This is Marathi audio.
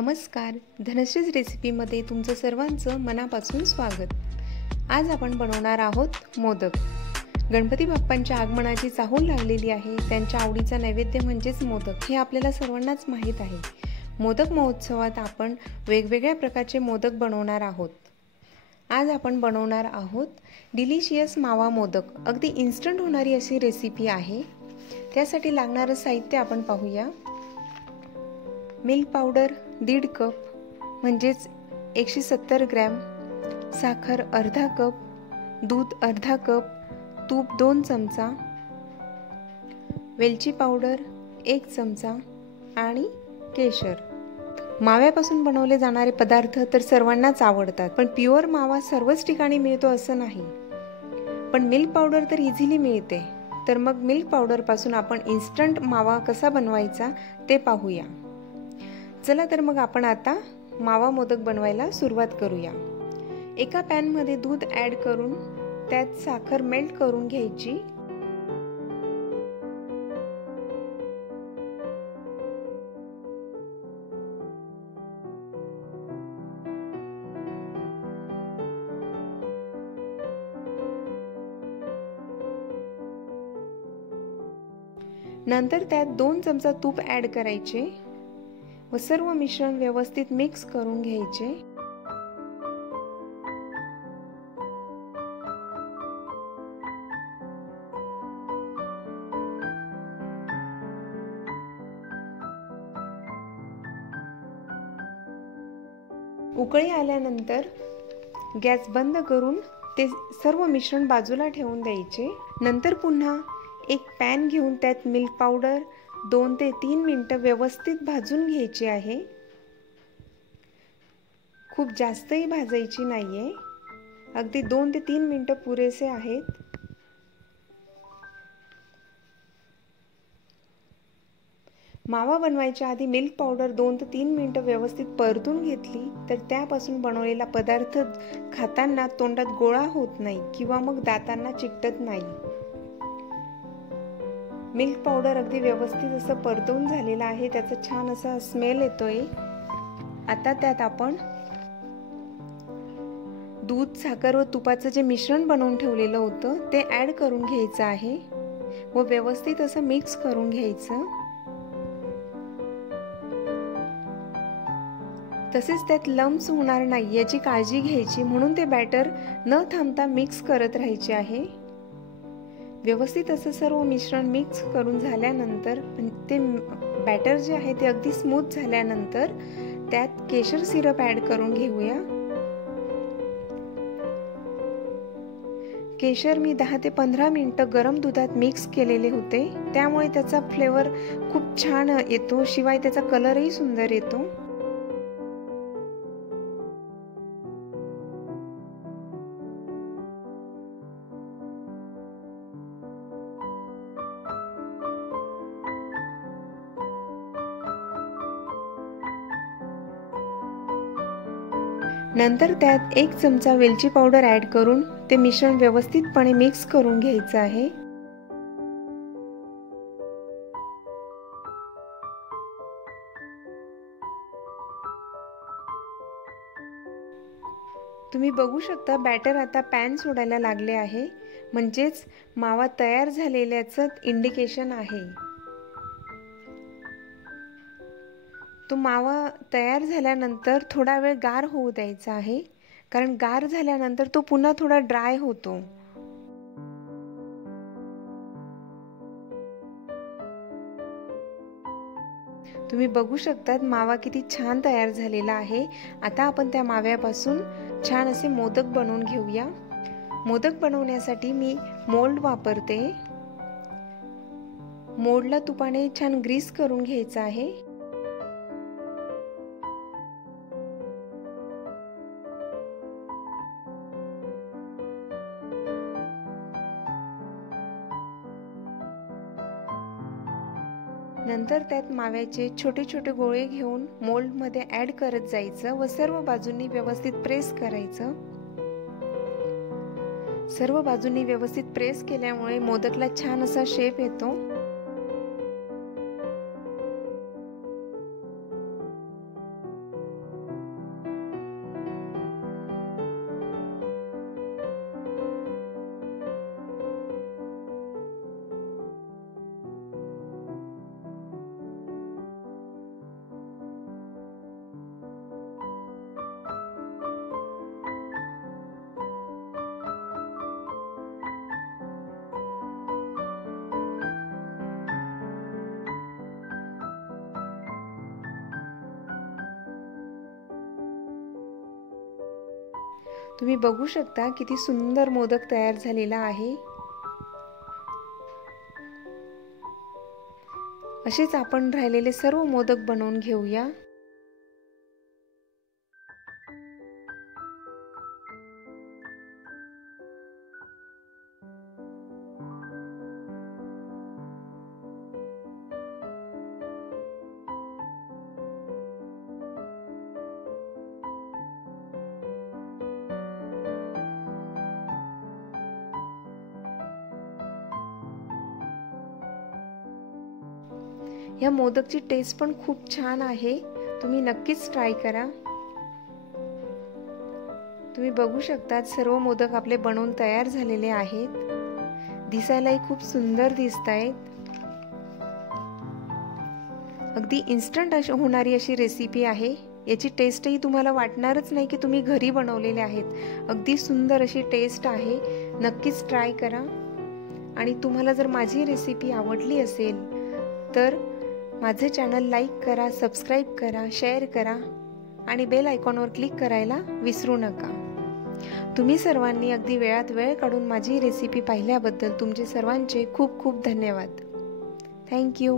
नमस्कार, धनश्रीज रेसिपीमध्ये तुमचं सर्वांचं मनापासून स्वागत। आज आपण बनवणार आहोत मोदक। गणपती बाप्पांच्या आगमनाची चाहूल लागलेली आहे। त्यांच्या आवडीचा नैवेद्य म्हणजेच मोदक हे आपल्याला सर्वांनाच माहीत आहे। मोदक महोत्सवात आपण वेगवेगळ्या प्रकारचे मोदक बनवणार आहोत। आज आपण बनवणार आहोत डिलिशियस मावा मोदक। अगदी इन्स्टंट होणारी अशी रेसिपी आहे। त्यासाठी लागणारे साहित्य आपण पाहूया। मिल्क पावडर 1.5 कप म्हणजेच 170 ग्रॅम, साखर अर्धा कप, दूध अर्धा कप, तूप 2 चमचा, वेलची पावडर 1 चमचा आणि केशर। माव्यापासून बनवले जाणारे पदार्थ तर सर्वांनाच आवडतात, पण प्युअर मावा सर्वच ठिकाणी मिळतो असं नाही। पण मिल्क पावडर तर इझिली मिळते। तर मग मिल्क पावडर पासून आपण इन्स्टंट मावा कसा बनवायचा ते पाहूया। चला तर मग आपण आता मावा मोदक बनवायला सुरुवात करूया। एका पॅन मध्ये दूध ऍड करून त्यात साखर मेल्ट करून घ्यायची। नंतर त्यात 2 चमचा तूप ऍड करायचे व सर्व मिश्रण व्यवस्थित मिक्स करून घ्यायचे। उकळी आल्यानंतर गॅस बंद करून ते सर्व मिश्रण बाजूला ठेवून द्यायचे। नंतर पुन्हा एक पॅन घेऊन त्यात मिल्क पावडर 2 ते 3 मिनिटे व्यवस्थित भाजून घ्यायची आहे। खूप जास्तही भाजायची नाहीये, अगदी 2 ते 3 मिनिटे पुरेसे आहेत। मावा बनवायच्या आधी मिल्क पावडर 2 ते 3 मिनिटे व्यवस्थित परतून घेतली तर त्यापासून बनवलेला पदार्थ खाताना तोंडात गोळा होत नाही किंवा मग दातांना चिकटत नाही। मिल्क पावडर अगदी व्यवस्थित असं परतून झालेला आहे, त्याचा छान असा स्मेल येतोय। आता त्यात आपण दूध, साखर व तुपाचं जे मिश्रण बनवून ठेवलेलं होतं ते ऍड करून घ्यायचं आहे व व्यवस्थित असं मिक्स करून घ्यायचं। तसेच त्यात लम्प्स होणार नाही याची काळजी घ्यायची, म्हणून ते बॅटर न थांबता मिक्स करत राहायचे आहे। व्यवस्थित असं सर्व मिश्रण मिक्स करून झाल्यानंतर ते बॅटर जे आहे ते अगदी स्मूथ झाल्यानंतर त्यात केशर सिरप ऍड करून घेऊया। केशर मी 10 ते 15 मिनिटं गरम दुधात मिक्स केलेले होते, त्यामुळे त्याचा फ्लेवर खूप छान येतो, शिवाय त्याचा कलरही सुंदर येतो। नंतर त्यात 1 चमचा वेलची पावडर ऍड करून ते मिश्रण व्यवस्थितपणे मिक्स करून घ्यायचं आहे। तुम्ही बघू शकता बॅटर आता पॅन सोडायला लागले आहे, म्हणजेच मावा तयार झालेल्याचं इंडिकेशन आहे। तो मावा तयार झाल्यानंतर थोडा वेळ गार होऊ द्यायचा आहे, कारण गार झाल्यानंतर तो पुन्हा थोडा ड्राय होतो। तुम्ही बघू शकता मावा किती छान तयार झालेला आहे। आता आपण त्या माव्यापासून छान असे मोदक बनवून घेऊया। मोदक बनवण्यासाठी मी मोल्ड वापरते। मोल्डला तुपाने छान ग्रीस करून घ्यायचं आहे। नंतर त्यात माव्याचे छोटे छोटे गोळे घेऊन मोल्ड मध्ये ऍड करत जायचं व सर्व बाजूंनी व्यवस्थित प्रेस करायचं। सर्व बाजूंनी व्यवस्थित प्रेस केल्यामुळे मोदकला छान असा शेप येतो। तुम्ही बघू शकता किती सुंदर मोदक तयार झालेला आहे। असेच आपण राहिलेले सर्व मोदक बनवून घेऊया। या मोदकची टेस्ट पण खूप छान आहे, तुम्ही नक्कीच ट्राय करा। तुम्ही बघू शकता सर्व मोदक आपले बनवून तयार झालेले आहेत। दिसायलाही खूप सुंदर दिसतायत। अगदी इन्स्टंट होणारी अशी रेसिपी आहे। याची टेस्टही तुम्हाला वाटणारच नाही की तुम्ही घरी बनवलेले आहेत। अगदी सुंदर अशी टेस्ट आहे, नक्कीच ट्राय करा। आणि तुम्हाला जर माझी रेसिपी आवडली असेल तर माझे चॅनल लाईक करा, सबस्क्राईब करा, शेअर करा आणि बेल आयकॉनवर क्लिक करायला विसरू नका। तुम्ही सर्वांनी अगदी वेळात वेळ काढून माझी रेसिपी पाहिल्याबद्दल तुमचे सर्वांचे खूप खूप धन्यवाद। Thank you.